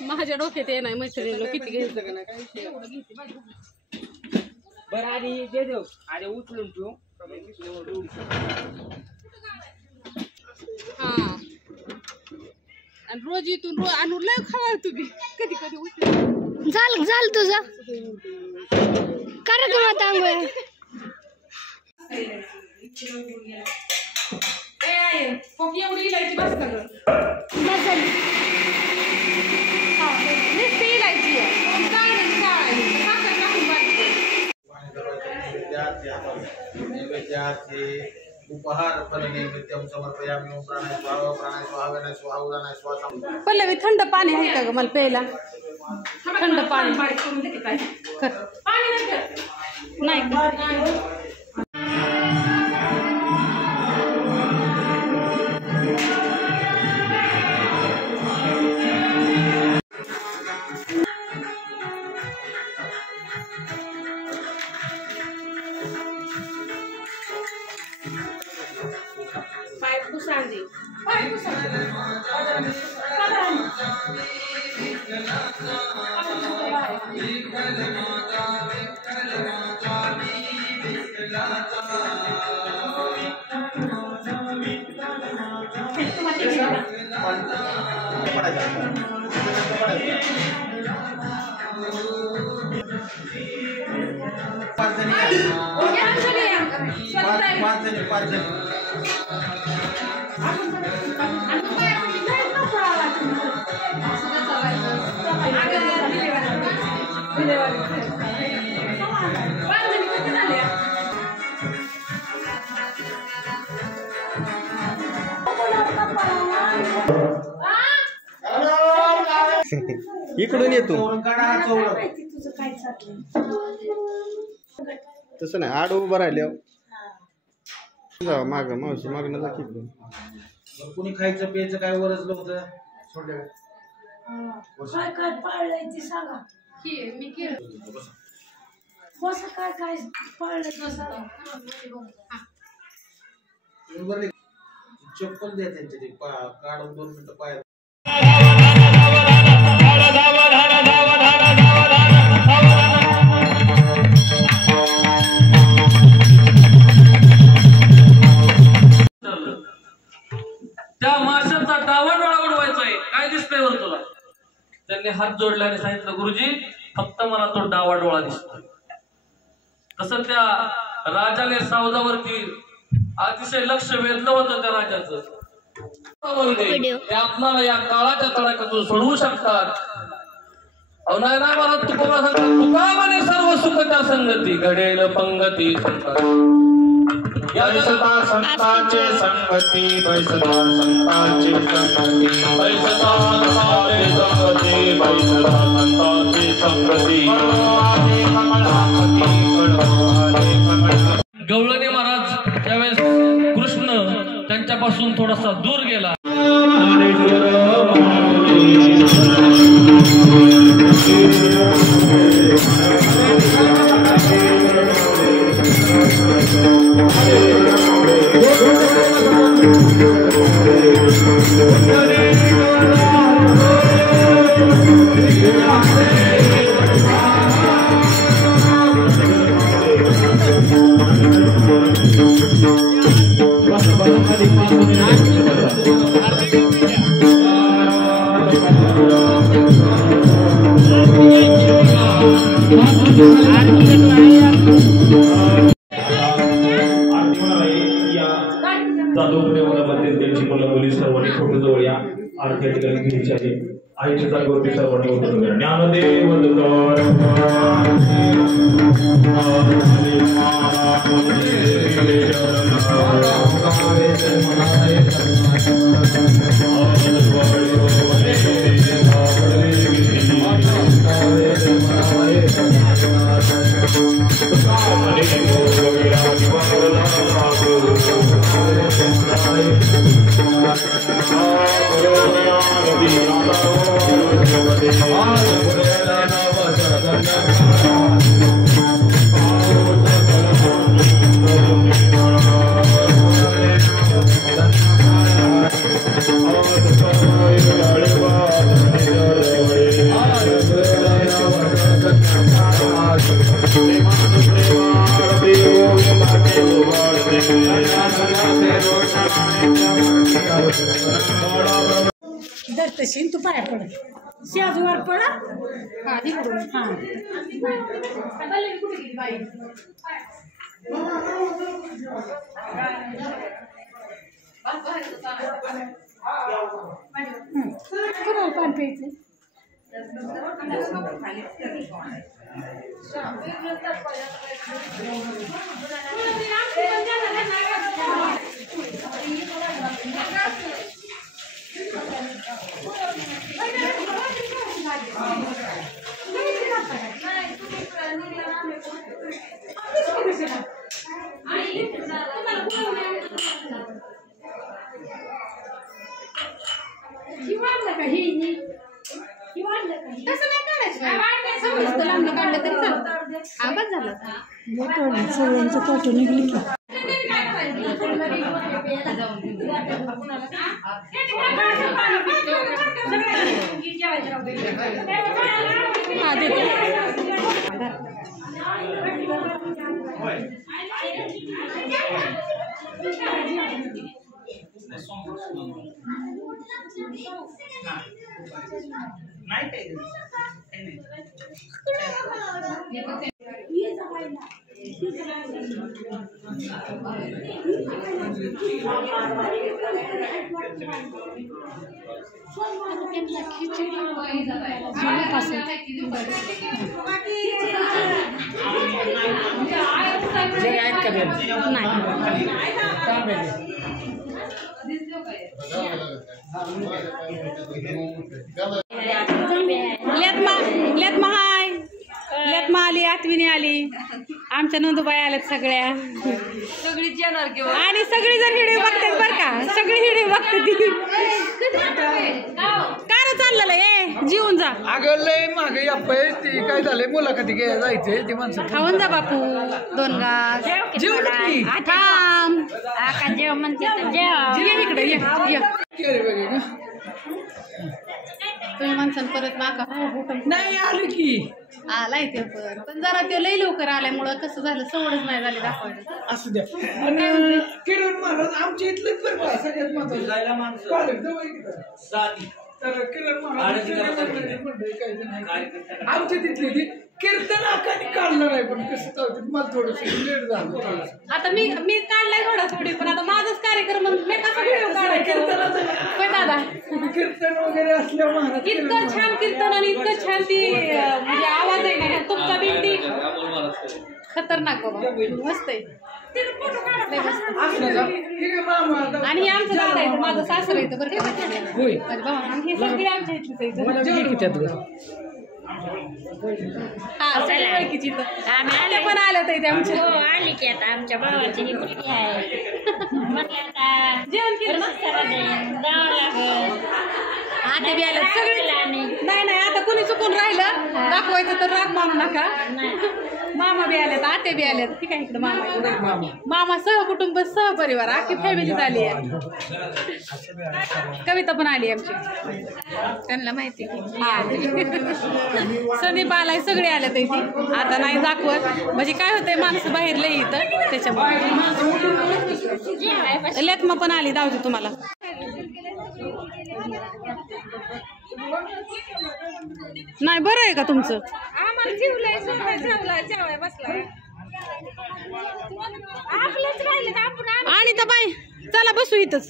माझ्या डोक्यात ये नाही मैत्रिणीला किती घ्यायचं बरं आधी दे देऊ आधी उचलून ठेवू हा आणि रोज इथून आणून लय खावा तुम्ही कधी कधी उचलून झाल तुझा कार्यक्रमात आंघोळ एवढी इलायची बस कर पल्लवी थंड पाणी आहे का ग मला प्यायला थंड पाणी नाही इकडून येतो तसं नाही आड उभं राहिल्यावर माग मावशी मागणं जा कुणी खायचं प्यायचं काय वरजलं होतं काय काय पाळलंय ते सांगा बस काय काय पाळलंय चप्पल द्या त्यांच्या काढून 2 मिनिटं पाय त्या माशांचा डावाडोळा उडवायचा आहे काय दिसतंय वर तुला त्यांनी हात जोडल्याने सांगितलं गुरुजी फक्त मला तो डावाडोळा दिसतोय तसं त्या राजाने सावजावरती अतिशय लक्ष वेधलं होतं त्या राजाचं ते आपणाला या काळाच्या तडाख्यातून सोडवू शकतात नाही नाही मला तुकोबा सांगतात तुका म्हणे सर्व सुखच्या संगती घडेल पंगती बैसता संतांचे संगती बैसता संतांचे संगती बैसता संतांचे संगती बैसता संतांचे संगती गवळणे महाराज त्यावेळेस कृष्ण त्यांच्यापासून थोडासा दूर गेला Gracias. दत्तशीन तू पाया पड शेजवर पड हा तिकडून हा कुणाला पान प्यायचं लांबलं काढलं तरी चालतं. आवाज झाला सगळ्यांचं फोटो निघली की हा देतो. लेतमा आली, आठविणी आली, आमच्या नंदुबाई आल्यात सगळ्या, सगळीच येणार किंवा आणि सगळी जर हिडे बघतात बर का, सगळी हिडे बघते ती काय चाललेलं ए जीवन जा. अगं लय मागे यापय ती काय झालंय मुलाखती घ्यायला जायचंय ती माणसं खाऊन जा बापू दोन घास. जेवण थांब जेव म्हणते जेव ये इकडे ये. का तुम्ही माणसानं परत नाका नाही आलं की आलाय ते पण जरा ते लई लवकर आल्यामुळं कसं झालं सवडच नाही झाली दाखवायला. असू द्या. आणि किरण महाराज आमच्या इथले बरं का सगळ्यात महत्वाचं जायला माणसं चालेल, जवळ ये की. जाती तर किरण महाराज मंडळी काही जण आहेत. आमच्या तिथली ती कीर्तन आकाने काढलं नाही पण कसं चालतं मला थोडंसं लेट झालं थोडंसं. आता मी काढलाय थोडी पण आता माझाच कार्यक्रम मी कसा व्हिडिओ काढायचं होय दादा. कीर्तन वगैरे असल्या महाराज इतकं छान कीर्तन आणि इतकं छान ती म्हणजे आवाज आहे ना तुमचा बिल्डी खतरनाक बाबा मस्त आहे. असलं का? ठीक आहे मामा. आणि हे आमचं दादा येतं माझं सासर येतं बरं का होय. आणि हे सगळे आमच्या इथलीच मला जेवण किती आहेत? हा सगळी ओळखीची आम्ही पण आल्या तर आमच्या हो आली की आता आमच्या भावाची ही मुलगी आहे म्हटलं आता जेवण केलं ना जावं लागल आता बी आल्या सगळे नाही आता कुणी चुकून राहिलं दाखवायचं तर राग मानू नका. मामा बी आल्यात आते बी आल्यात ठीक आहे. इकडे मामा सहकुटुंब सहपरिवार अख्खी फॅमिली झाली आहे. कविता पण आली आमची त्यांना माहिती संदीप आलाय सगळे आल्यात इथे. आता नाही दाखवत म्हणजे काय होतंय माणसं बाहेर लई इथं त्याच्यामुळे. लेतमा पण आली दावते तुम्हाला. नाही बरं आहे का तुमचं? आम्हाला जीवलाय जेवाय बसलाय आपलंच राहिलं आपण आणि तर बाई चला बसू इथंच.